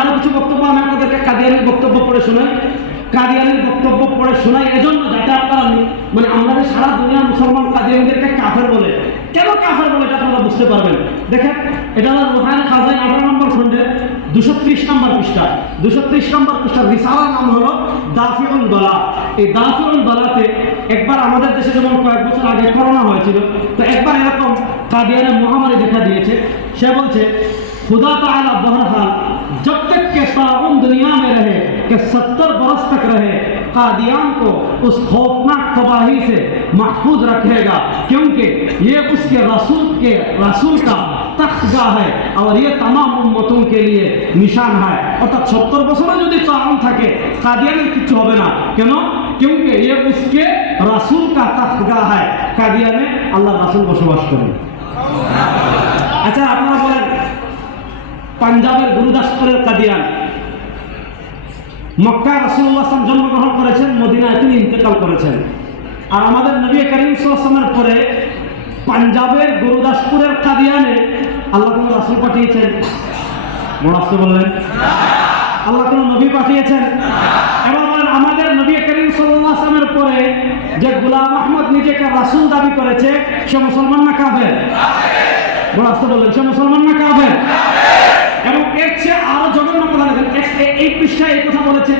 আরো কিছু বক্তব্য আমি আপনাদেরকে কাদিয়ানির বক্তব্য পড়ে শোনাই। কাদিয়ানির বক্তব্য পড়ে শোনাই এজন্য যাতে আপনারা মানে আমাদের সারা দুনিয়ার মুসলমান কাদিয়ানিদেরকে কাফের বলে। কেন কাফের বলে এটা আপনারা বুঝতে পারবেন। দেখেন, এটা হলো রুহানি খাজাইন 18 নম্বর খণ্ডে 230 নম্বর পৃষ্ঠা। 230 নম্বর পৃষ্ঠার রিসালার নাম হলো দাফিউল বালা। এই দাফিউল বালাতে একবার আমাদের দেশে যেমন কয়েক বছর আগে করোনা হয়েছিল, তো একবার এরকম কাদিয়ানের মহামারী দেখা দিয়েছে। সে বলছে खुदा ताला बहरहाल जब तक के ताउन दुनिया में रहे कि 70 बरस तक रहे कादियान को उस खौफनाक तबाही से महफूज रखेगा, क्योंकि ये उसके रसूल का तख्तगाह है और ये तमाम उम्मतों के लिए निशान है। अर्थात 70 বছরে যদি তাউন থাকে কাদিয়ানের কিছু হবে না। কেন? क्योंकि ये उसके रसूल का तख्तगाह है। কাদিয়ানে আল্লাহর রাসূল বসবাস করেন। আচ্ছা, আপনারা বলেন পাঞ্জাবের গুরুদাসপুরের কাদিয়ান, মক্কায় রাসূলুল্লাহ সাল্লাল্লাহু আলাইহি ওয়াসাল্লাম জন্মগ্রহণ করেছেন, মদিনায় তিনি ইন্তেকাল করেছেন। আর আমাদের নবী করিম সাল্লাল্লাহু আলাইহি ওয়াসাল্লামের পরে পাঞ্জাবের গুরুদাসপুরের কাদিয়ানে আল্লাহ কোন রাসূল পাঠিয়েছেন? রাসূল বললেন আল্লাহ কোন নবী পাঠিয়েছেন? এবার বলেন আমাদের নবী করিম সাল্লাল্লাহু আলাইহি ওয়াসাল্লামের পরে যে গোলাম আহমদ নিজেকে রাসূল দাবি করেছে, সে মুসলমান না কাফের? রাসূল বললেন সে মুসলমান না কাফের? এবং এর চেয়ে আরো জঘন্য কথা দেখেন, এই পৃষ্ঠায় এই কথা বলেছে,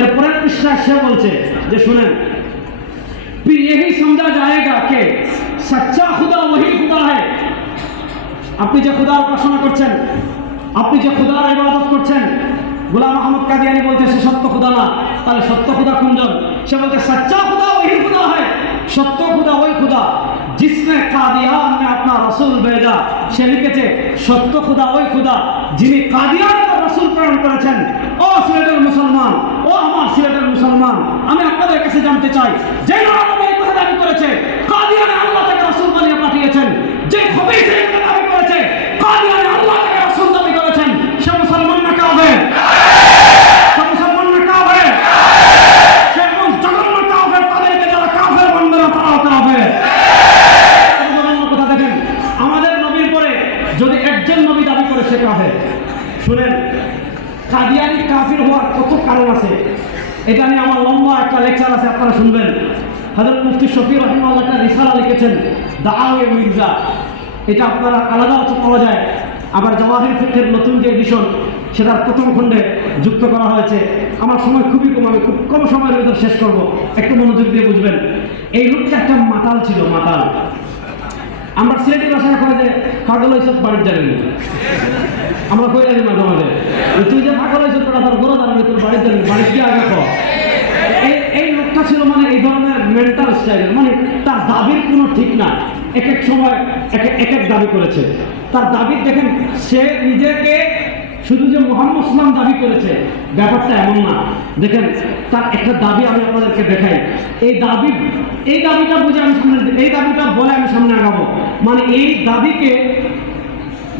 এর পরের পৃষ্ঠায় সে বলছে যে শুনেন, फिर यही समझा जाएगा कि सच्चा खुदा वही खुदा है। আপনি যে খুদার উপাসনা করছেন, আপনি যে খুদার ইবাদত করছেন, গোলাম আহমদ কাদিয়ানি বলছে সে সত্য খুদা না। তাহলে সত্য খুদা কোনজন? সে বলছে সচ্চা খুদা वही खुदा है। সত্য খুদা ওই খুদা जिसने कादियान में अपना रसूल भेजा। সে লিখেছে সত্য খুদা ওই খুদা যিনি কাদিয়ানে রাসূল প্রেরণ করেছেন। ও সিলেটের মুসলমান, ও আমার সিলেটের মুসলমান, আমি আপনাদের কাছে জানতে চাই, যে নবী এই কথা দাবি করেছে কাদিয়ানে আল্লাহ তাকে রাসূল বানিয়ে পাঠিয়েছেন, যে খবীস এই কথা দাবি করেছে কাদিয়ানে আল্লাহ তাকে রাসূল দাবি করেছেন, সে মুসলমান না কাফের? সে মুসলমান না কাফের? সে কোন জঘন্য কাফের? তাদেরকে যারা কাফের বলবে না তারাও কাফের। আমাদের নবীর পরে যদি একজন নবী দাবি করে সে কাফের। শুনেন, কাদিয়ানি কাফির হওয়ার কত কারণ আছে, এটা নিয়ে আমার লম্বা একটা লেকচার আছে, আপনারা শুনবেন। হযরত মুফতি শফি রাহিমাহুল্লাহ একটা রিসালা লিখেছেন দাওয়ে মির্জা, এটা আপনারা আলাদা পাওয়া যায়। আবার জাওয়াহির ফিকহের নতুন যে এডিশন, সেটার প্রথম খণ্ডে যুক্ত করা হয়েছে। আমার সময় খুবই কম, আমি খুব কম সময়ের ভিতরে শেষ করব, একটু মনোযোগ দিয়ে বুঝবেন। এই লোকটা একটা মাতাল ছিল, মাতাল। আমরা সিলেটি ভাষায় কয় যে পাগল হয়েছে বাড়ির জানি, আমরা কই জানি মাঝে মাঝে তুই যে পাগল হয়েছে তোরা তার ঘরে দাঁড়াবি, তোর বাড়ির জানি, বাড়ির কি আগে কর। এই লোকটা ছিল মানে এই ধরনের মেন্টাল স্টাইলের, মানে তার দাবির কোনো ঠিক না। এক এক সময় এক এক দাবি করেছে। তার দাবি দেখেন, সে নিজেকে শুধু যে মুহাম্মদ ইসলাম দাবি করেছে ব্যাপারটা এমন না। দেখেন, তার একটা দাবি আমি আপনাদেরকে দেখাই। এই দাবিটা বুঝে আমি সামনে, এই দাবিটা বলে আমি সামনে আগাবো। মানে এই দাবিকে,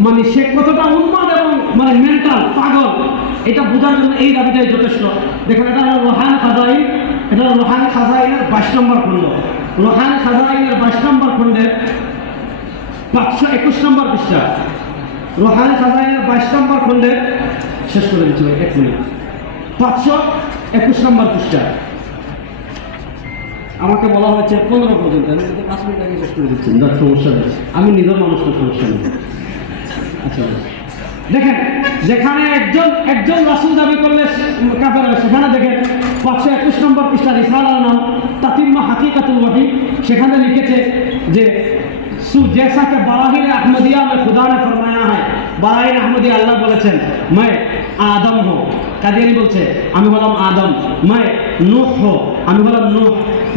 মানে সে কতটা উন্মাদ এবং মানে মেন্টাল পাগল, এটা বোঝার জন্য এই দাবিটাই যথেষ্ট। দেখেন, এটা হলো রুহানি খাজাইন, এটা হলো রুহানি খাজাইনের 22 নম্বর খণ্ড। রুহানি খাজাইনের 22 নম্বর খণ্ডের 521 নম্বর পৃষ্ঠা। রুহানি খাজাইনের 22 নম্বর খণ্ডে শেষ করে দিচ্ছি, 1 মিনিট, 521 নম্বর পৃষ্ঠা। আমাকে বলা হয়েছে 15 পর্যন্ত, আমি 5 মিনিট আগে শেষ করে দিচ্ছি, যার সমস্যা নেই, আমি নিজের মানুষের সমস্যা নেই। আচ্ছা, দেখেন, যেখানে একজন রাসূল দাবি করলে কাফের হয়, সেখানে দেখেন 521 নম্বর পৃষ্ঠা রিসালার নাম তাতিম্মা হাকিকাতুল ওয়াহি, সেখানে লিখেছে যে जैसा कि बराहीन अहमदिया में खुदा ने फरमाया है, बराहीन अहमदिया अल्लाह বলেছেন मैं आदम हो, কাদিয়ানি বলছে আমি হলাম আদম, मैं नूह हो, আমি হলাম নূহ,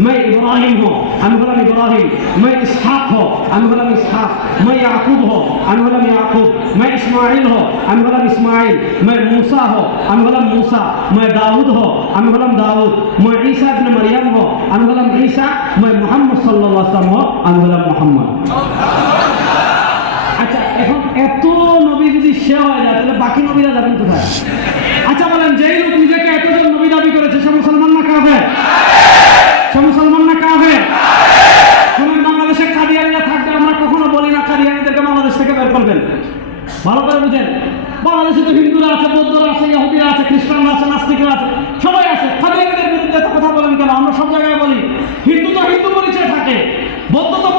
मैं इब्राहिम हो, আমি হলাম ইব্রাহিম, मैं इसहाक हो, আমি হলাম इसहाक, मैं याकूब हो, আমি হলাম याकूब, मैं इस्माइल हो, আমি হলাম इस्माइल, मैं मूसा हो, আমি হলাম मूसा, मैं दाऊद हो, আমি হলাম দাউদ, मैं ईसा इब्न मरियम हो, আমি হলাম ঈসা, मैं মুহাম্মদ সাল্লাল্লাহু আলাইহি ওয়াসাল্লাম हो, আমি হলাম মুহাম্মদ। আচ্ছা, এখন এত নবী যদি সে হয়ে যায় তাহলে বাকি নবীরা যাবেন কোথায়? আচ্ছা বলেন, যেই লোক নিজেকে এতজন নবী দাবি করেছে সে মুসলমান না কাফের? সে মুসলমান না কাফের? শুনুন, বাংলাদেশে কাদিয়ানিরা থাকবে, আমরা কখনো বলি না কাদিয়ানিদেরকে বাংলাদেশ থেকে বের করবেন। ভালো করে বুঝেন, বাংলাদেশে তো হিন্দুরা আছে, বৌদ্ধরা আছে, খ্রিস্টানরা আছে, নাস্তিকরা আছে, সবাই আছে। কাদিয়ানীদের বিরুদ্ধে তো কথা বলেন কেন? আমরা সব জায়গায় বলি হিন্দু তো হিন্দু পরিচয় থাকে, বৌদ্ধ তো